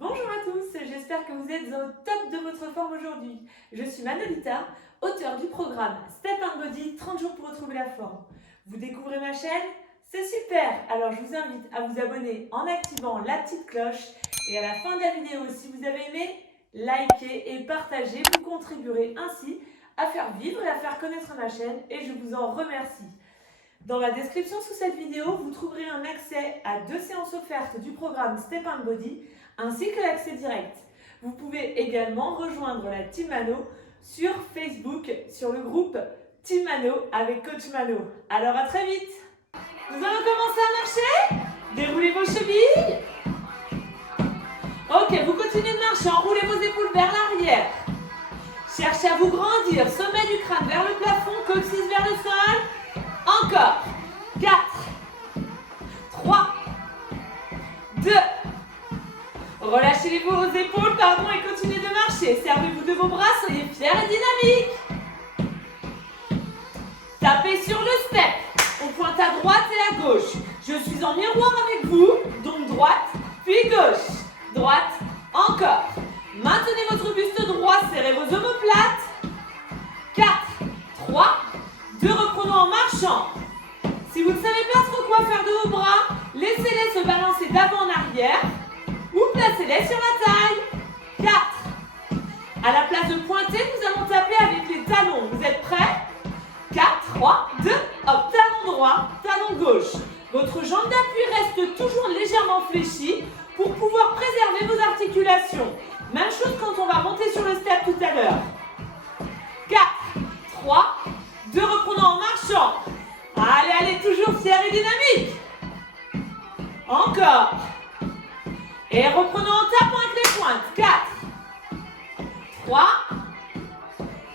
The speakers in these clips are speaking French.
Bonjour à tous, j'espère que vous êtes au top de votre forme aujourd'hui. Je suis Manolita, auteure du programme Step and Body 30 jours pour retrouver la forme. Vous découvrez ma chaîne? C'est super! Alors je vous invite à vous abonner en activant la petite cloche et à la fin de la vidéo, si vous avez aimé, likez et partagez, vous contribuerez ainsi à faire vivre et à faire connaître ma chaîne et je vous en remercie. Dans la description sous cette vidéo, vous trouverez un accès à 2 séances offertes du programme Step and Body ainsi que l'accès direct. Vous pouvez également rejoindre la Team Mano sur Facebook, sur le groupe Team Mano avec Coach Mano. Alors à très vite! Nous allons commencer à marcher. Déroulez vos chevilles. Ok, vous continuez de marcher, enroulez vos épaules vers l'arrière. Cherchez à vous grandir, sommet du crâne vers le plafond, coccyx vers le sol. Encore. 4, 3, 2. Relâchez vos épaules, et continuez de marcher. Servez-vous de vos bras, soyez fiers et dynamiques. Tapez sur le step. On pointe à droite et à gauche. Je suis en miroir avec vous, donc droite, puis gauche. Droite, encore. Maintenez votre buste droit, serrez vos omoplates. 4, 3, 2, reprenons en marchant. Si vous ne savez pas trop quoi faire de vos bras, laissez-les se balancer d'avant en arrière ou placez-les sur la taille. 4. À la place de pointer, nous allons taper avec les talons. Vous êtes prêts? 4, 3, 2, hop, talon droit, talon gauche. Votre jambe d'appui reste toujours légèrement fléchie pour pouvoir préserver vos articulations. Même chose quand on va monter sur le step tout à l'heure. 4, 3, 2, reprenons en marchant. Allez, allez, toujours fiers et dynamiques. Encore. Et reprenons en tapant avec les pointes. 4, 3,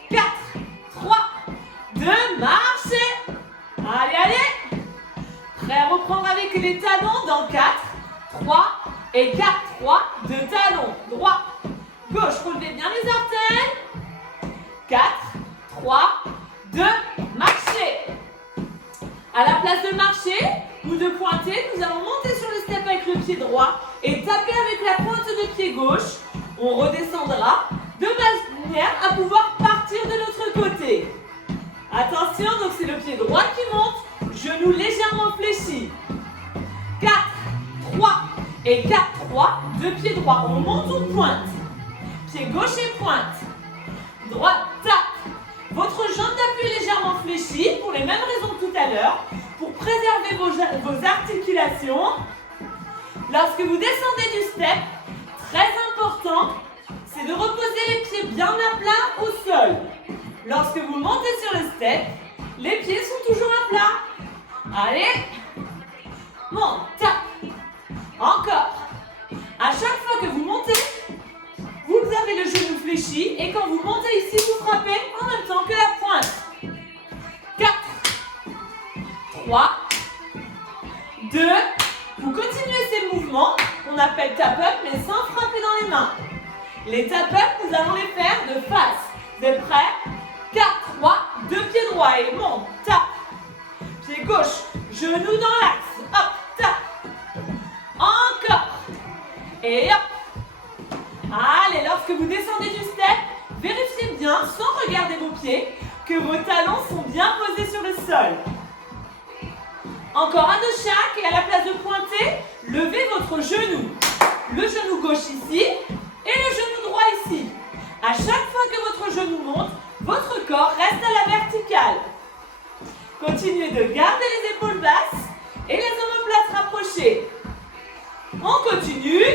4, 3, 2, marchez. Allez, allez. Prêt à reprendre avec les talons dans 4, 3 et 4, 3, 2 talons. Droit, gauche, relevez bien les artères. 4, 3, 2, marchez. À la place de marcher ou de pointer, nous allons monter sur le step avec le pied droit et taper avec la pointe de pied gauche. On redescendra de manière à pouvoir partir de l'autre côté. Attention, donc c'est le pied droit qui monte, genou légèrement fléchi. 4, 3 et 4, 3, 2 pieds droits. On monte ou pointe. Pied gauche et pointe. Droite, tape. Votre jambe d'appui est légèrement fléchie pour les mêmes raisons que tout à l'heure, pour préserver vos articulations. Lorsque vous descendez du step, très important, c'est de reposer les pieds bien à plat au sol. Lorsque vous montez sur le step, les pieds sont toujours à plat. Allez, monte, tape. Encore. À chaque fois que vous montez, vous avez le genou fléchi et quand vous montez ici, vous frappez en même temps que la pointe. 4, 3, 2, vous continuez ces mouvements qu'on appelle tap-up mais sans frapper dans les mains. Les tap-up, nous allons les faire de face. Vous êtes prêts? 4, 3, 2 pieds droits et monte, tape. Pied gauche, genou dans l'axe, hop, tape. Encore. Et hop. Allez, lorsque vous descendez du step, vérifiez bien, sans regarder vos pieds, que vos talons sont bien posés sur le sol. Encore un de chaque et à la place de pointer, levez votre genou. Le genou gauche ici et le genou droit ici. À chaque fois que votre genou monte, votre corps reste à la verticale. Continuez de garder les épaules basses et les omoplates rapprochées. On continue.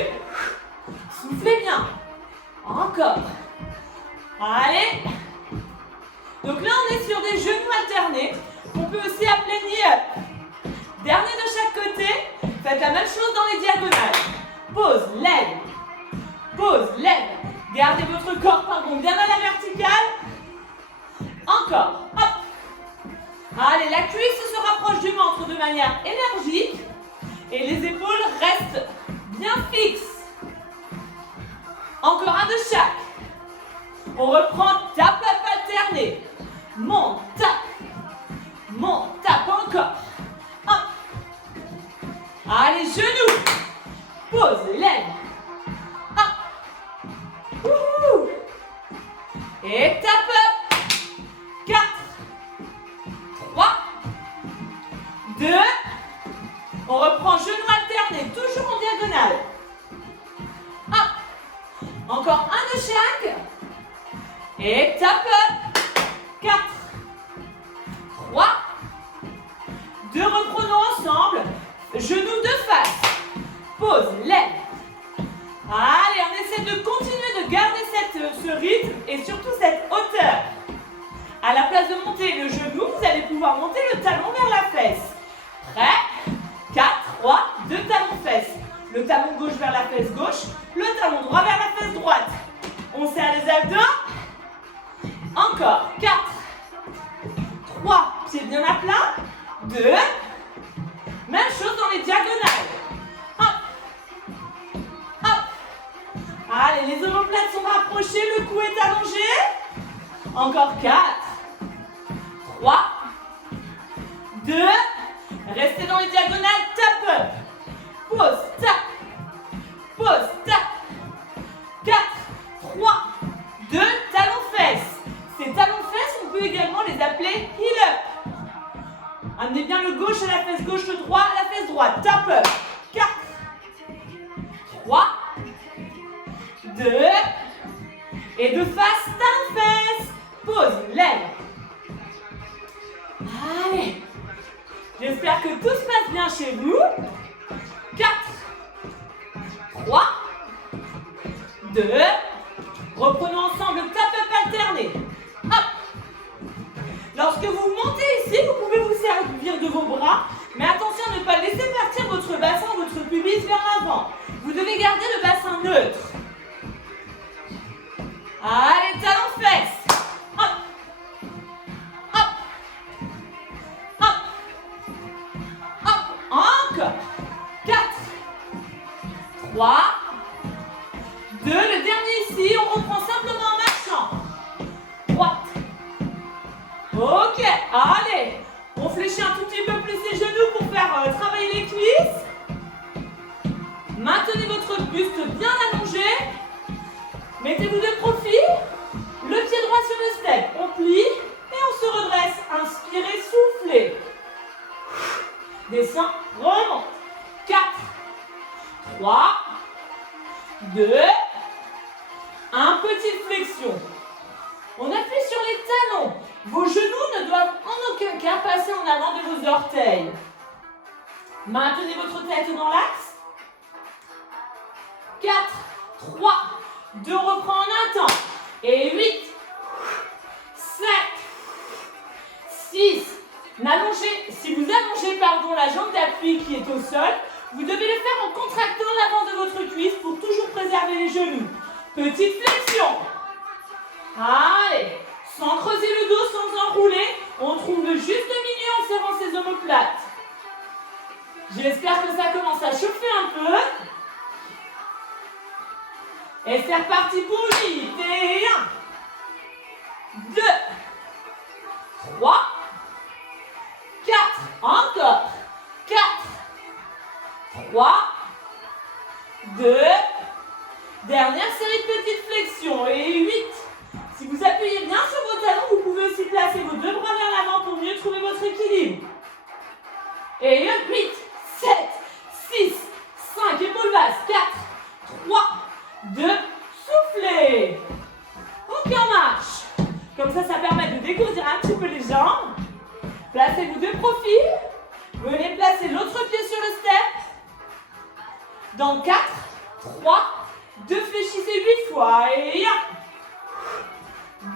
Soufflez bien. Encore. Allez. Donc là, on est sur des genoux alternés, qu'on peut aussi appeler knee-up. Dernier de chaque côté. Faites la même chose dans les diagonales. Pause, lève. Pause, lève. Gardez votre corps, bien à la verticale. Encore. Hop. Allez, la cuisse se rapproche du ventre de manière énergique. Et les épaules restent bien fixes. Encore un de chaque. On reprend tape, alterné. Monte, tape encore. Hop. Allez, genoux. Pause, lève. Hop. Et tap up. 4, 3, 2. On reprend genou alterné, toujours en diagonale. Hop. Encore un de chaque. Et tap up. 4, 3, 2. Reprenons ensemble. Genoux de face. Pause, lève. Allez, on essaie de continuer de garder ce rythme et surtout cette hauteur. À la place de monter le genou, vous allez pouvoir monter le talon vers la fesse. Prêt? 4, 3, 2 talons fesses. Le talon gauche vers la fesse gauche, le talon droit vers la fesse droite. On serre les abdos. Encore. 4, 3, pieds bien à plat. 2. Même chose dans les diagonales. Hop. Hop. Allez, les omoplates sont rapprochées, le cou est allongé. Encore 4, 3, 2. Restez dans les diagonales, tap up. Pause, tap. Pause, tap. 4, 3, 2, talons fesses. Ces talons fesses, on peut également les appeler heel up. Amenez bien le gauche à la fesse gauche, le droit à la fesse droite. Tap up. 4, 3, 2. Et de face, talons fesses. Pause, lève. Allez. J'espère que tout se passe bien chez vous. 4, 3, 2. Reprenons ensemble le tap-up alterné. Hop. Lorsque vous montez ici, vous pouvez vous servir de vos bras. Mais attention à ne pas laisser partir votre bassin, votre pubis vers l'avant. Vous devez garder le bassin neutre. Allez, talons fesses. Hop. Hop. Hop. Hop. Encore. 4, 3, 2. Le dernier ici, on reprend simplement en marchant. Droite. Ok, allez. On fléchit un tout petit peu plus les genoux pour faire travailler les cuisses. Maintenez votre buste bien allongé. Mettez-vous de profil. Le pied droit sur le step. On plie et on se redresse. Inspirez, soufflez. Descend, remonte. 4, 3, 2, 1. Petite flexion. On appuie sur les talons. Vos genoux ne doivent en aucun cas passer en avant de vos orteils. Maintenez votre tête dans l'axe. 4, 3, 2. On reprend en un temps. Et 8, 7, 6. Si vous allongez la jambe d'appui qui est au sol, vous devez le faire en contractant l'avant de votre cuisse pour toujours préserver les genoux. Petite flexion. Allez, sans creuser le dos, sans enrouler, on trouve le juste milieu en serrant ses omoplates. J'espère que ça commence à chauffer un peu. Et c'est reparti pour 8. Et 1, 2, 3, 4. Encore. 4, 3, 2. Dernière série de petites flexions. Et 8. Si vous appuyez bien sur vos talons, vous pouvez aussi placer vos deux bras vers l'avant pour mieux trouver votre équilibre. Et 8, 7, 6, 5. Épaules basses. 4, 3, 2. Soufflez. Ok, on marche. Comme ça permet de découvrir un petit peu les jambes. Placez-vous de profil. Venez placer l'autre pied sur le step. Dans 4, 3, 2. Fléchissez 8 fois. Et 1,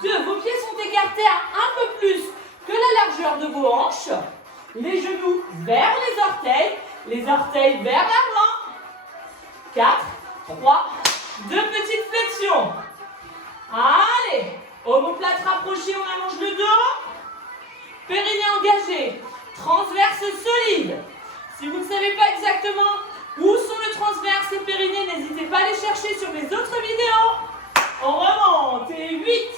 2. Vos pieds sont écartés à un peu plus que la largeur de vos hanches. Les genoux vers les orteils vers l'avant. 4, 3, 2. Petites flexions. Allez. Omoplate rapprochée, on allonge le dos. Périnée engagé. Transverse solide. Si vous ne savez pas exactement où sont le transverse et périnée, n'hésitez pas à les chercher sur mes autres vidéos. On remonte. Et 8,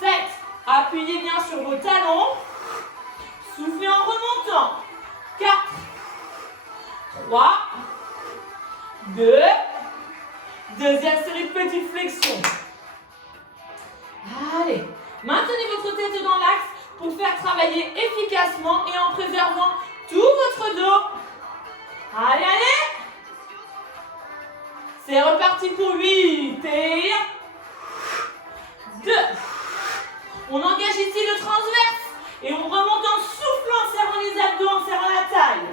7. Appuyez bien sur vos talons. Soufflez en remontant. 4, 3, 2. Deuxième série de petites flexions. Allez, maintenez votre tête dans l'axe pour faire travailler efficacement et en préservant tout votre dos. Allez, allez. C'est reparti pour 8 et 2. On engage ici le transverse et on remonte en soufflant, en serrant les abdos, en serrant la taille.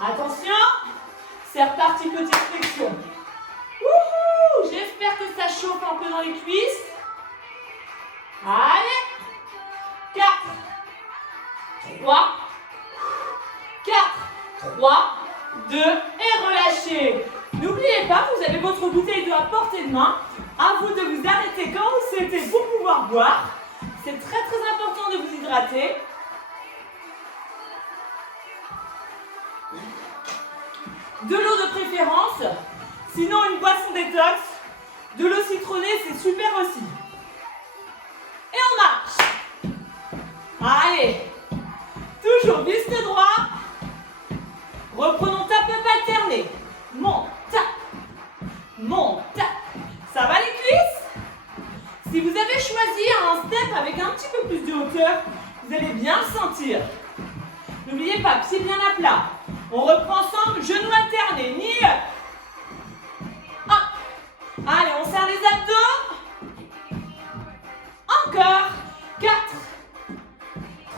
Attention, c'est reparti, petite flexion. Wouhou! J'espère que ça chauffe un peu dans les cuisses. Allez, 4, 3, 4, 3, 2 et relâchez. N'oubliez pas, vous avez votre bouteille d'eau à portée de main. À vous de vous arrêter quand vous souhaitez pour pouvoir boire. C'est très très important de vous hydrater. De l'eau de préférence, sinon une boisson détox. De l'eau citronnée, c'est super aussi. Et on marche. Allez, toujours buste droit. Reprenons tape-up alterné. Monte, tape, monte, tape. Ça va les cuisses? Si vous avez choisi un step avec un petit peu plus de hauteur, vous allez bien le sentir. N'oubliez pas, pieds bien à plat. On reprend ensemble, genoux alternés, knee up. Hop. Allez, on serre les abdos. Encore. 4,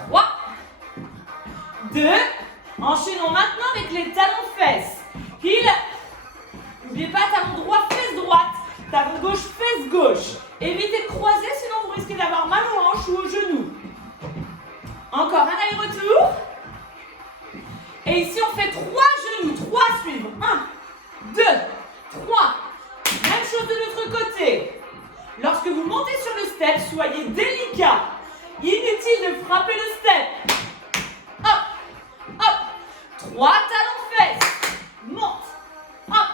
3, 2. Enchaînons maintenant avec les talons fesses. Heel. N'oubliez pas, talon droit, fesse droite. Talon gauche, fesse gauche. Évitez de croiser, sinon vous risquez d'avoir mal aux hanches ou aux genoux. Encore un aller-retour. Et ici, on fait 3 genoux, 3 à suivre. 1, 2, 3. Même chose de l'autre côté. Lorsque vous montez sur le step, soyez délicat. Inutile de frapper le step. Hop, hop. 3 talons fesses. Monte. Hop,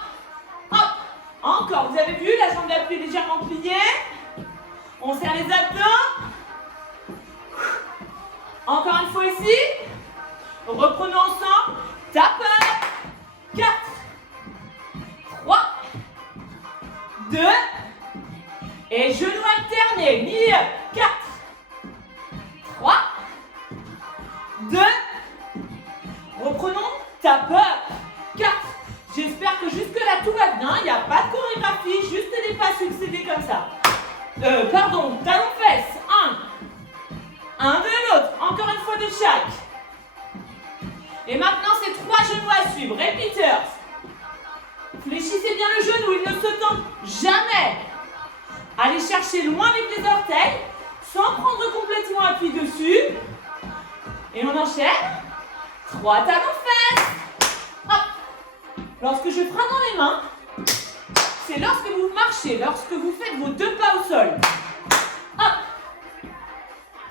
hop. Encore, vous avez vu, la jambe d'appui légèrement pliée. On serre les abdos. Encore une fois ici. Reprenons ensemble. Tape up. 4, 3, 2. Et genoux alternés. Knee up. 4, 3, 2. Reprenons. Tape up. 4. J'espère que jusque-là tout va bien. Il n'y a pas de chorégraphie, juste des pas succédés comme ça. Pardon, talons fesses. 1 de l'autre. Encore une fois de chaque. Et maintenant, c'est 3 genoux à suivre. Repeaters. Fléchissez bien le genou, il ne se tend jamais. Allez chercher loin avec les orteils, sans prendre complètement appui dessus. Et on enchaîne. 3 talons fesses. Hop. Lorsque je frappe dans les mains, c'est lorsque vous marchez, lorsque vous faites vos 2 pas au sol. Hop.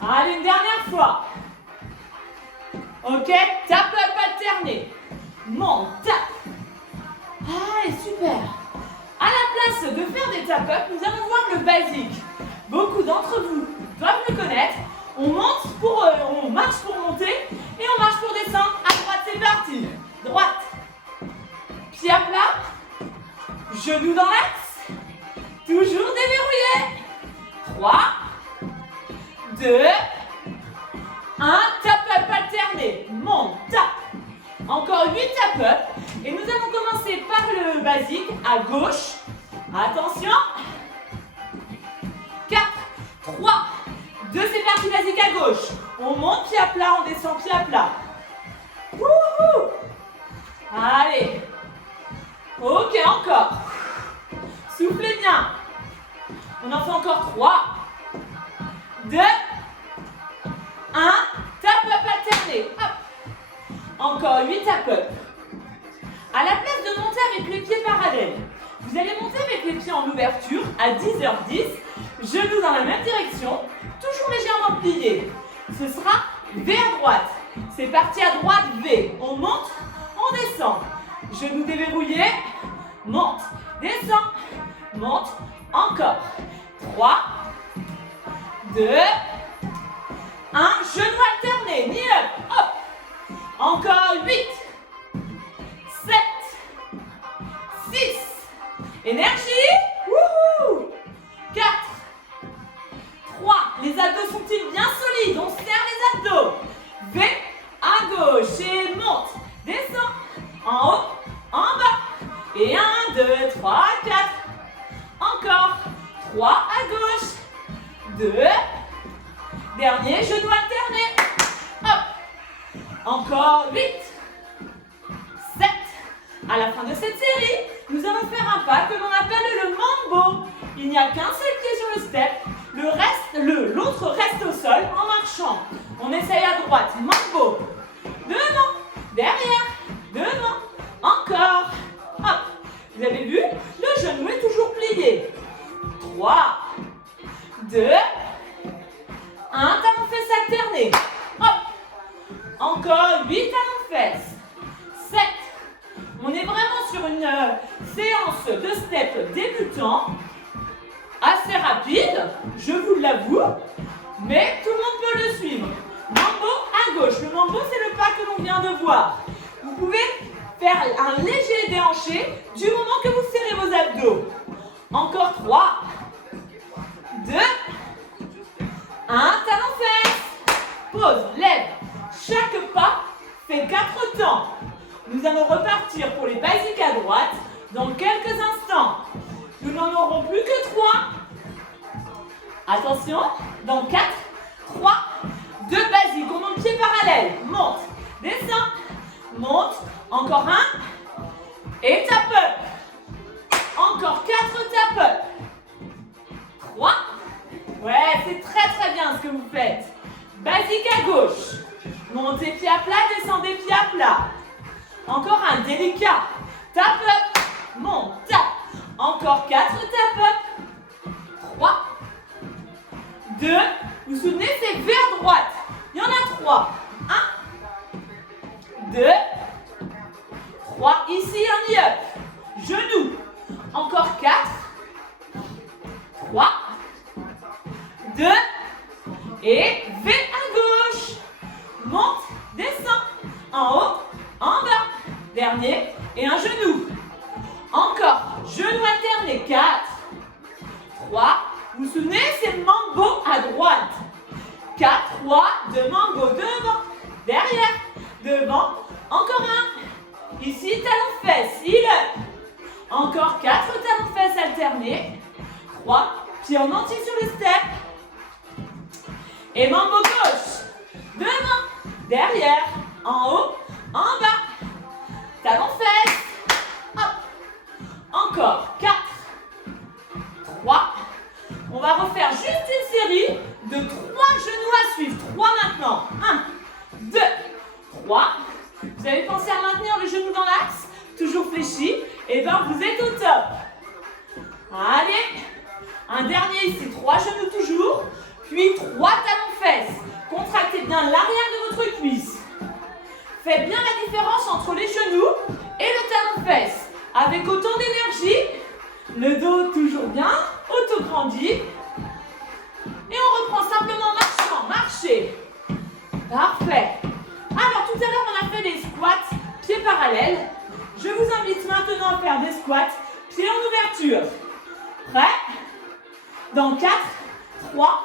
Allez, une dernière fois. Ok, tape up alterné. Monte, tape. Allez, super. À la place de faire des tap up, nous allons voir le basique. Beaucoup d'entre vous doivent le connaître. On marche pour monter et on marche pour descendre. À droite, c'est parti. Droite. Pied à plat. Genoux dans l'axe. Toujours déverrouillé. 3, 2, 1. Tap-up alterné. Monte, tape. Encore 8 tap-up. Et nous allons commencer par le basique à gauche. Attention. 4, 3, 2. C'est parti, basique à gauche. On monte pied à plat, on descend pied à plat. Wouhou. Allez. Ok, encore. Soufflez bien. On en fait encore 3, 2, 1. Tap-up alterné. Hop. Encore 8 tap-up. À la place de monter avec les pieds parallèles, vous allez monter avec les pieds en ouverture à 10h10, genoux dans la même direction, toujours légèrement pliés. Ce sera V à droite. C'est parti à droite, V. On monte, on descend. Genoux déverrouillés, monte, descend, monte, encore. 3, 2, 1. Genoux alternés, knee up, hop. Encore 8, 7, 6. Énergie. Wouhou. style bien solide. On serre les abdos. V à gauche et monte. Descend. En haut, en bas. Et 1, 2, 3, 4. Encore. 3 à gauche. 2. Dernier, genou alterné. Hop. Encore 8. 7. À la fin de cette série, nous allons faire un pas que l'on appelle le mambo. Il n'y a qu'un seul pied sur le step. L'autre reste au sol en marchant. On essaye à droite. Mambo. Devant. Derrière. Devant. Encore. Hop. Vous avez vu? Le genou est toujours plié. 3, 2, 1. Talon-fesse alterné. Hop. Encore 8 talons-fesses. 7. On est vraiment sur une séance de step débutant. Assez rapide, je vous l'avoue, mais tout le monde peut le suivre. Mambo à gauche. Le mambo, c'est le pas que l'on vient de voir. Vous pouvez faire un léger déhanché du moment que vous serrez vos abdos. Encore 3, 2, 1. Talon-fesse. Pause, lève. Chaque pas fait 4 temps. Nous allons repartir pour les basiques à droite dans quelques instants. Nous n'en aurons plus que 3. Attention, dans 4, 3, 2 basiques. On monte pied parallèle. Monte, descend, monte. Encore 1. Et tap up. Encore 4 tap up. 3. Ouais, c'est très bien ce que vous faites. Basique à gauche. Montez pied à plat, descendez pied à plat. Encore un délicat. Tap up. Monte, tap. Encore 4 tap up. 3. 2. Vous vous souvenez, c'est vers droite. Il y en a 3. 1. 2. 3. Ici, un up. Genou. Encore 4. 3. 2. Et V à gauche. Monte, descend. En haut, en bas. Dernier. Et un genou. Encore. Genou alterné. 4. 3. Vous vous souvenez, c'est mambo à droite. 4, 3. 2 mambo devant. Derrière. Devant. Encore un. Ici, talon-fesse. Il up. Encore 4 talons-fesses alternés. 3. Pieds en entier sur le step. Et mambo gauche. Devant. Derrière. En haut. En bas. Talons-fesses. Hop. Encore 4. 3. On va refaire juste une série de 3 genoux à suivre. 3 maintenant. 1, 2, 3. Vous avez pensé à maintenir le genou dans l'axe? Toujours fléchi. Et bien, vous êtes au top. Allez. Un dernier ici. 3 genoux toujours. Puis 3 talons-fesses. Contractez bien l'arrière de votre cuisse. Faites bien la différence entre les genoux et le talon-fesse. Avec autant d'énergie. Le dos toujours bien. Auto-grandi. Et on reprend simplement marchant. Marcher. Parfait. Alors, tout à l'heure, on a fait des squats pieds parallèles. Je vous invite maintenant à faire des squats pieds en ouverture. Prêt? Dans 4, 3,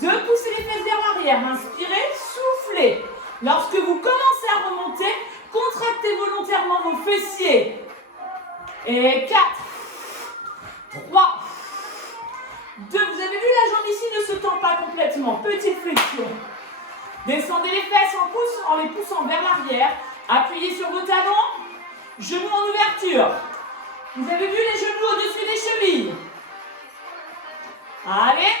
2, poussez les fesses vers l'arrière. Inspirez, soufflez. Lorsque vous commencez à remonter, contractez volontairement vos fessiers. Et 4, 3, 2. Vous avez vu, la jambe ici ne se tend pas complètement. Petite flexion. Descendez les fesses en les poussant vers l'arrière. Appuyez sur vos talons. Genoux en ouverture. Vous avez vu les genoux au-dessus des chevilles. Allez.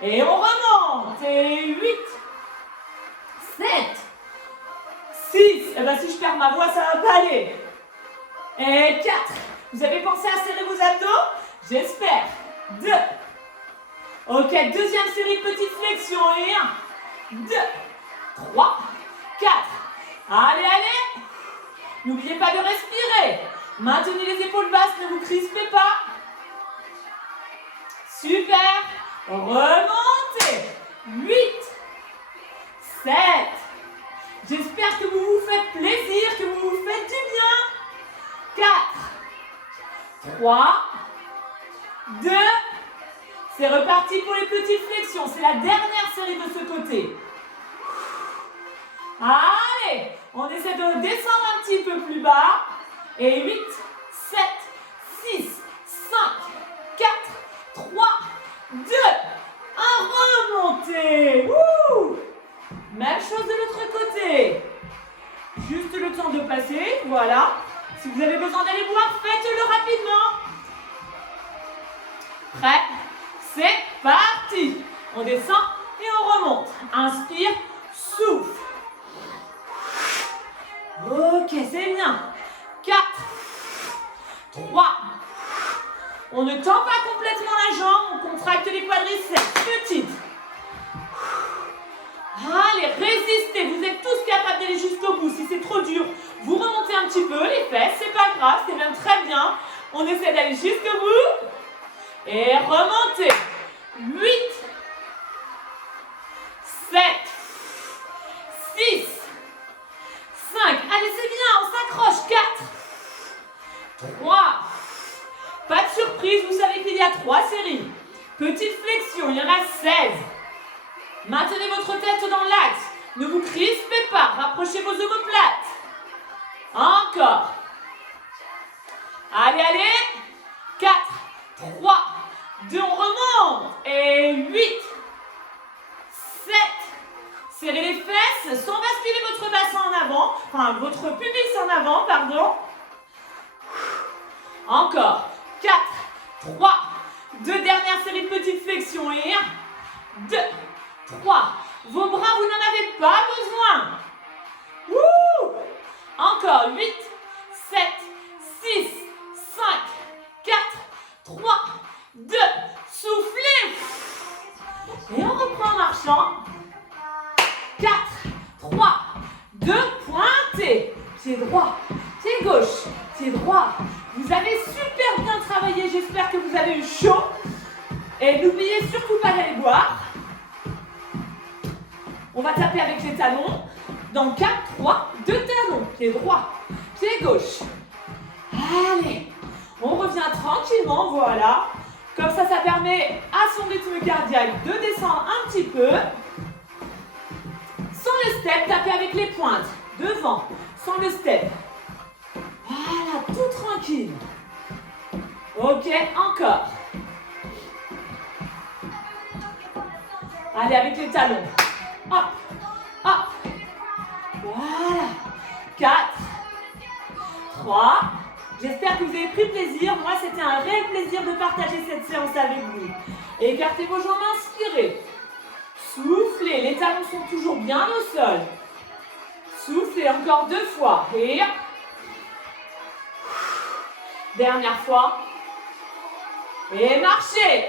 Et on remonte. Et 8, 7, 6. Eh bien, si je perds ma voix, ça ne va pas aller. Et 4. Vous avez pensé à serrer vos abdos? J'espère. 2. Ok, deuxième série de petites flexions. Et 1, 2, 3, 4. Allez, allez. N'oubliez pas de respirer. Maintenez les épaules basses, ne vous crispez pas. Super. Remontez. 8, 7. J'espère que vous vous faites plaisir, que vous vous faites du bien. 4, 3, 2, C'est reparti pour les petites flexions. C'est la dernière série de ce côté. Allez, on essaie de descendre un petit peu plus bas. Et 8, 7, 6, 5, 4, 3, 2, 1, remontez. Wouh! Même chose de l'autre côté. Juste le temps de passer, voilà. Si vous avez besoin d'aller boire, faites-le rapidement. Prêt? C'est parti. On descend et on remonte. Inspire, souffle. Ok, c'est bien. 4, 3. On ne tend pas complètement la jambe, on contracte les quadriceps. Petite. Allez, résistez. Vous êtes tous capables d'aller jusqu'au bout. Si c'est trop dur, vous remontez un petit peu les fesses. C'est pas grave, c'est même très bien. On essaie d'aller jusqu'au bout. Et remontez. 8, 7, 6, 5. Allez, c'est bien, on s'accroche. 4, 3. Pas de surprise, vous savez qu'il y a 3 séries. Petite flexion, il y en a 16. Maintenez votre tête dans l'axe. Ne vous crispez pas. Rapprochez vos omoplates. Encore. Allez, allez. 4, 3, 2, on remonte. Et 8, 7. Serrez les fesses sans basculer votre bassin en avant. Enfin, votre pubis en avant, pardon. Encore. 4, 3, 2 dernières séries de petites flexions. Et 1, 2, 3. Vos bras, vous n'en avez pas besoin. Wouh! Encore. 8, 7, 6, 5, 4, 3, 2. Soufflez. Et on reprend en marchant. 4, 3, 2. Pointez. Pied droit, pied gauche, pied droit. Vous avez super bien travaillé. J'espère que vous avez eu chaud. Et n'oubliez surtout pas d'aller boire. On va taper avec les talons. Dans 4, 3, 2 talons. Pied droit, pied gauche. Allez, on revient tranquillement, voilà. Comme ça permet à son rythme cardiaque de descendre un petit peu. Sans le step, tapez avec les pointes. Devant, sans le step. Voilà, tout tranquille. Ok, encore. Allez, avec les talons. Hop, hop. Voilà. 4, 3. J'espère que vous avez pris plaisir. Moi, c'était un réel plaisir de partager cette séance avec vous. Écartez vos jambes, inspirez. Soufflez. Les talons sont toujours bien au sol. Soufflez encore 2 fois. Et dernière fois. Et marchez.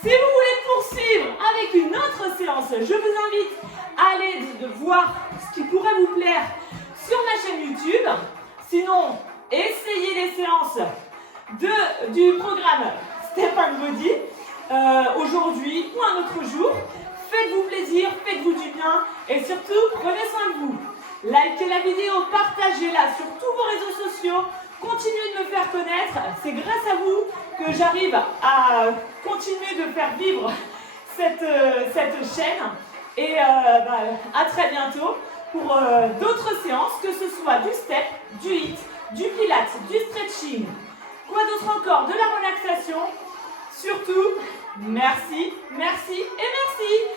Si vous voulez poursuivre avec une autre séance, je vous invite à aller voir ce qui pourrait vous plaire sur ma chaîne YouTube. Sinon, essayez les séances du programme Step and Body aujourd'hui ou un autre jour. Faites-vous plaisir, faites-vous du bien et surtout, prenez soin de vous. Likez la vidéo, partagez-la sur tous vos réseaux sociaux. Continuez de me faire connaître. C'est grâce à vous que j'arrive à continuer de faire vivre cette chaîne. Et à très bientôt pour d'autres séances, que ce soit du step, du hit, du pilates, du stretching. Quoi d'autre encore? De la relaxation. Surtout, merci, merci et merci.